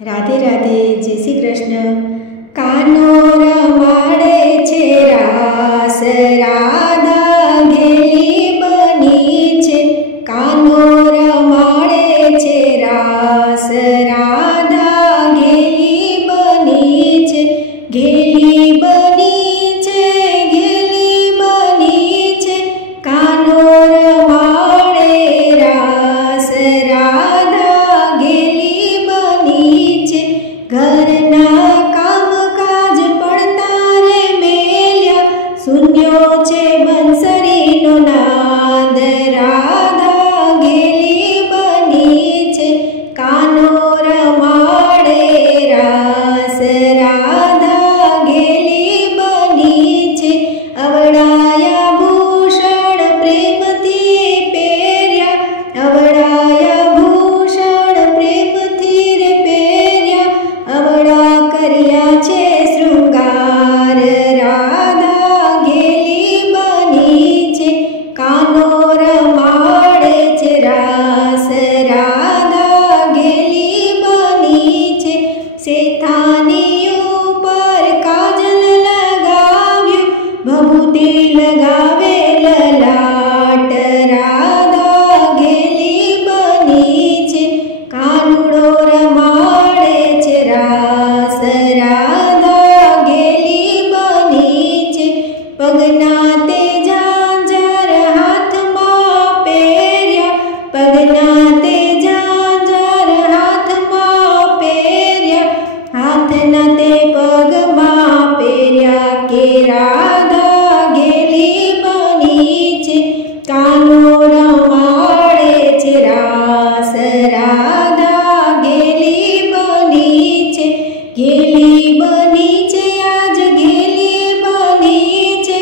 રાધે રાધે, જય શ્રી કૃષ્ણ। કાનો રમાડે છે રાસ, રાધા ઘેલી બની છે। કાનો રમાડે છે રાસ, રાધા ઘેલી બની છે। ઘેલી બની છે, ઘેલી બની છે, કાનો રમાડે રાસ, રાધા ઘેલી બની છે। ઘરના કામકાજ પડતા રે મેલ્યા, શૂન્યો છે બંસરીનો નાદ, રાધા ઘેલી બની છે। કાનો રમાડે રાસ, રાધા ઘેલી બની છે। અવળાયા ભૂષણ પ્રેમથી પહેર્યા, અવળાયા ભૂષણ પ્રેમથી રે પહેર્યા, અવળા કર્યા છે શૃંગાર, રાધા ઘેલી બની છે। કાનો રમાડે છે રાસ, રાધા ઘેલી બની છે। શેથાની ઉપર કાજલ લગાવ્યું, ભભૂતિ લગાવે લલાટ, રાધા ઘેલી બની છે। કાનુડો રમાડે છે રાસ, રાધા ઘેલી બની છે। પગના તે ઝાંઝર હાથમાં પહેર્યા, પગના તે ઝાંઝર હાથમાં પહેર્યા, હાથના તે પગમાં પહેર્યા, કે રાધા ઘેલી બની છે। કાનો રમાડે છે રાસ, રાધા ઘેલી બની છે। ઘેલી બની છે, આજ ઘેલી બની છે,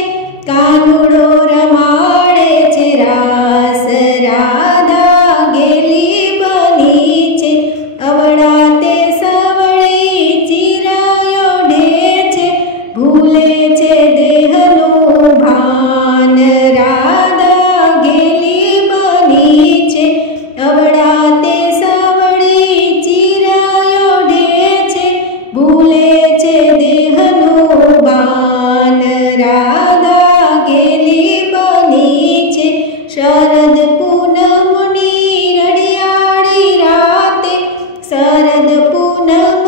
કાનુડો રમાડે છે રાસ, રાધા ઘેલી બની છે। અવળા તે સવળી ચિરાયો ઢે છે, ભૂલે છે દેહનું ભાન, રાધા ઘેલી બની છે। અવળા તે સવળી ચિરાયો ઢે છે, ભૂલે છે દેહનું ભાન, રાધા ઘેલી બની છે। શરદ પૂનમની રડિયાળી રાતે, શરદ પૂનમ